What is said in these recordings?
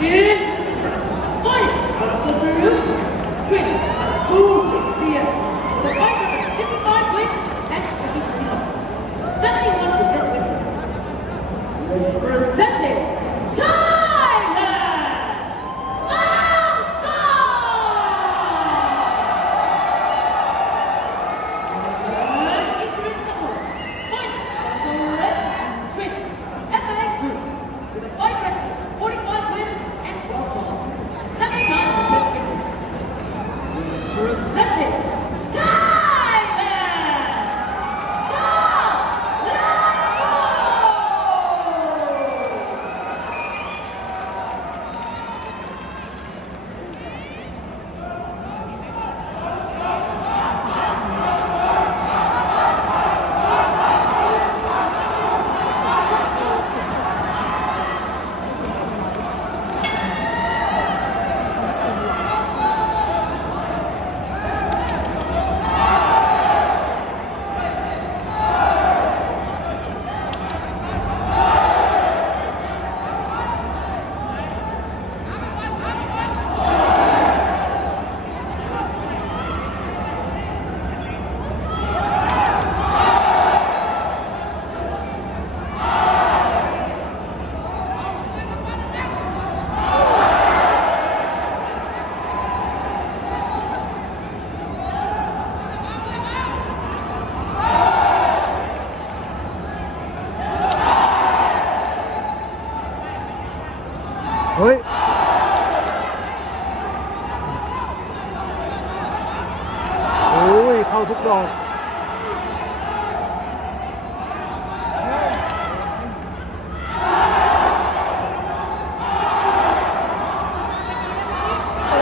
一 เข้าทุกดอก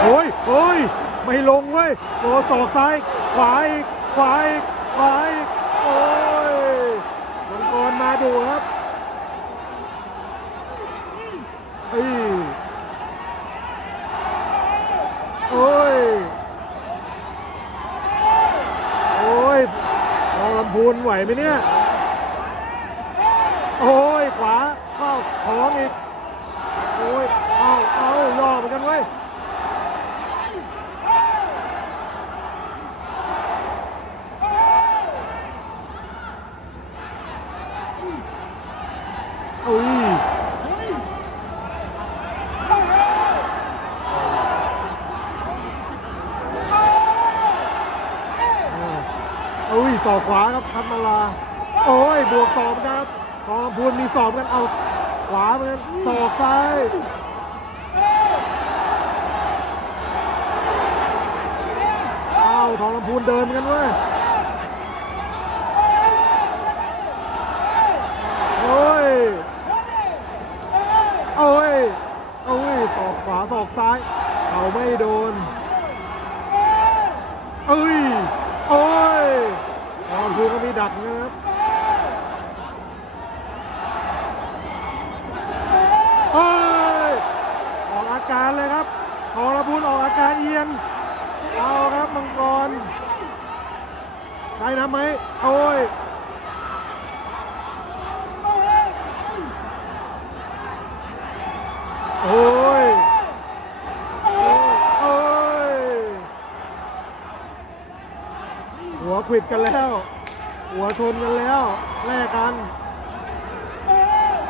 โอ้ยโอ้ยไม่ลงเว้ยโอ้ศอกซ้าย ขวาอีก ขวาอีก ขวาอีก โอ้ยมังกรมาดูครับอ้ยโอ้ย โอ้ยลองลำพูน ไหวไหมเนี่ย โอ้ยขวาเข้าท้องอีก โอ้ย เอาเอาย่อเหมือนกันเว้ย อุ้ย อุ้ยสอกขวาครับคันมาลา โอ้ยบวกสอบครับทองพูนมีสอบกันเอาขวาเหมือนกันสอกซ้ายเอาทองลำพูนเดินเหมือนกันว้ยโอ้ย โอ้ย โอ้ยศอกขวาศอกซ้ายเขาไม่โดนเอ้ย โอ้ย อนพูก็มีดักนะครับโอ้ยออกอาการเลยครับทอระพูนออกอาการเอียงเอาครับมังกรใช่นะไหมโอ้ยโอ้ยโอ้ยหัวขวิดกันแล้ว หัวชนกันแล้วแลกกัน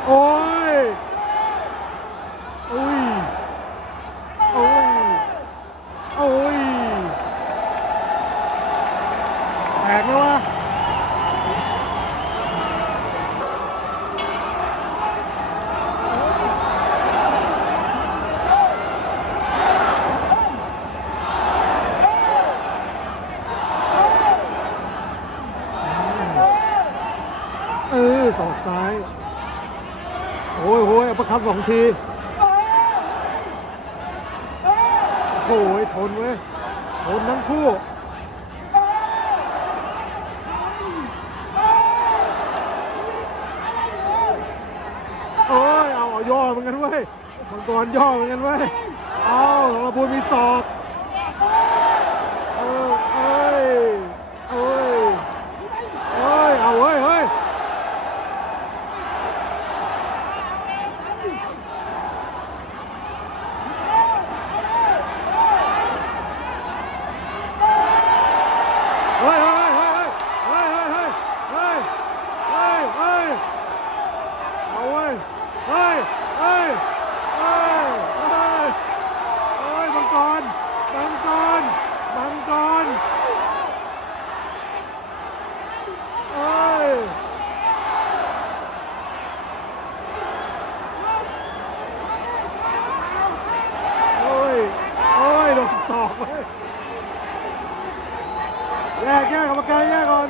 โอ้ยอุ้ย โอ้ย โอ้ย แตกไหมวะ เออสอกซ้าย โอ้ยโอ้ยอัปเปอร์คัตสองทีโอ้ยทนเว้ยทนทั้งคู่โอ้ยเอาเอาย่อเหมือนกันเว้ยมังกรย่อเหมือนกันเว้ยเอาสองระพูนมีศอกเออเอ้ยเอ้ยเอ้ย เอาเว้ย เฮ้ย แก้กรรมการแก้ก่อน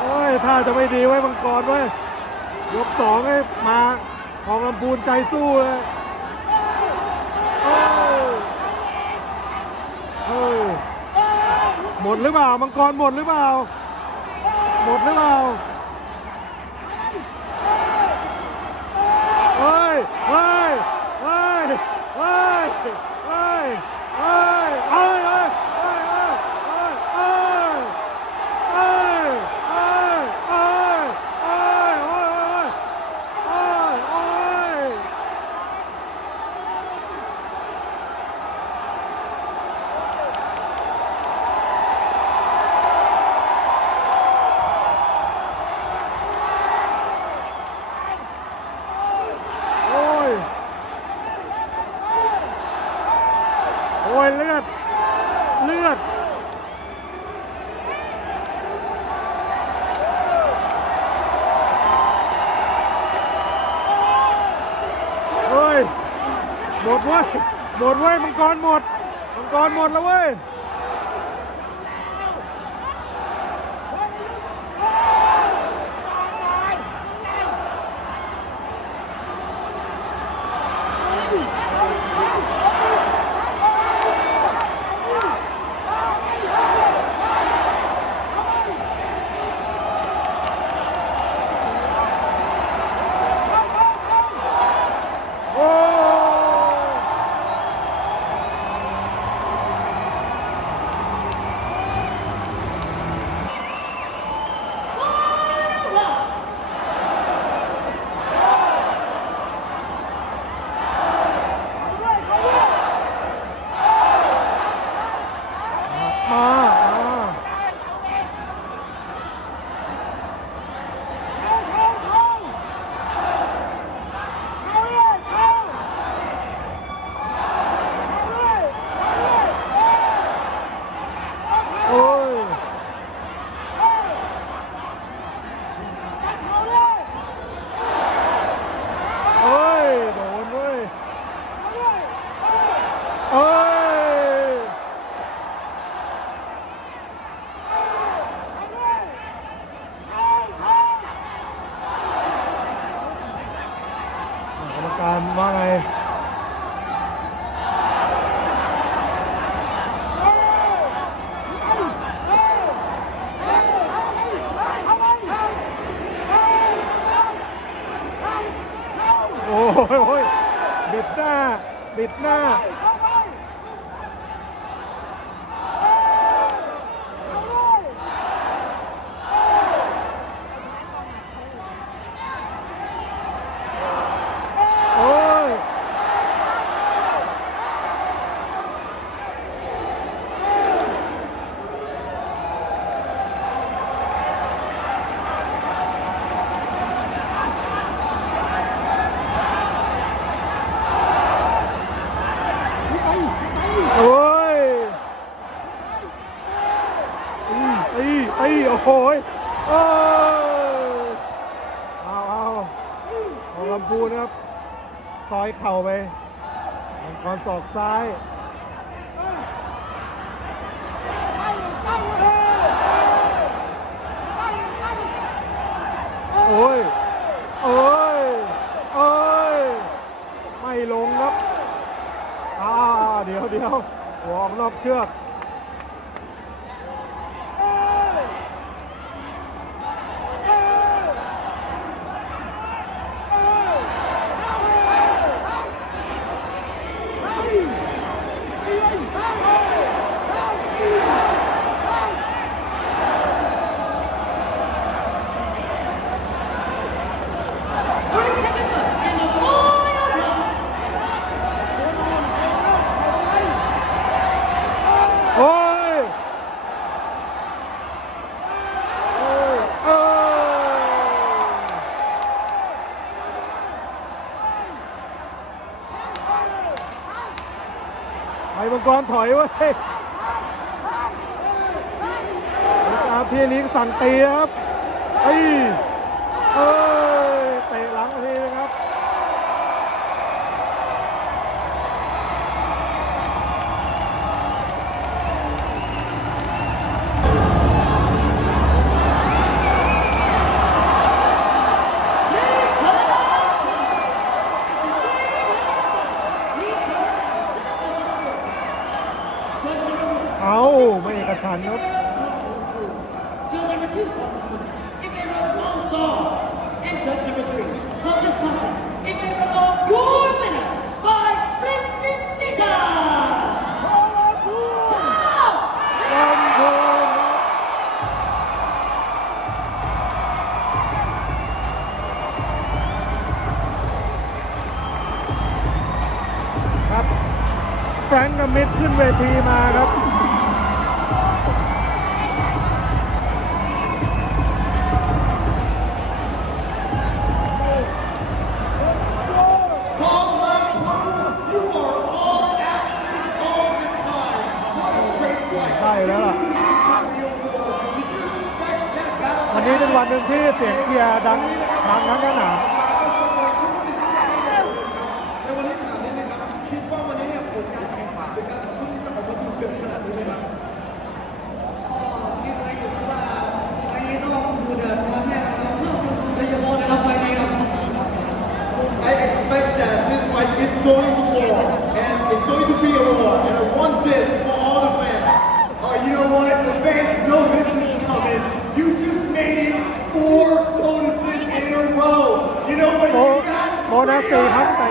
โอ้ยถ้าจะไม่ดีไว้มังกรไว้ยกสองให้มาของลำพูนใจสู้เลยเอ้ยเอ้ยหมดหรือเปล่ามังกรหมดหรือเปล่า หมดหรือเปล่าเฮ้ยเฮ้ยเฮ้ยเฮ้ย หมดมังกรหมดแล้วเว้ย বা ของลำพูนะครับซอยเข่าไปมังกรศอกซ้ายโอ้ย โอ้ย โอ้ย ไม่ลงครับ อ่า เดี๋ยวเดี๋ยวหัวออกนอกเชือก Thirty seconds left in the final round. โอ้ย โอ้ยโอ้ยไอ้มัง กรถอยเว้ยพี่ลิงสั่งตีนะครับไอ้เออ ที่เสียงเชียร์ดังดังทั้งสนในวันนี้ถามนิดนึงคิดว่าวันนี้เนี่ยผลการแข่งขันหการต่อสู้ที่จะออกมาดูเดือดขนาดนี้ไหมครับคิดไว้อยู่ครับว่าไฟนี้ต้องดูเดือดร้อนแน่นอนเพื่อคุณโดยเฉพาะนะครับไฟนี้ค I expect that this fight is going to আছে। এই হাটটা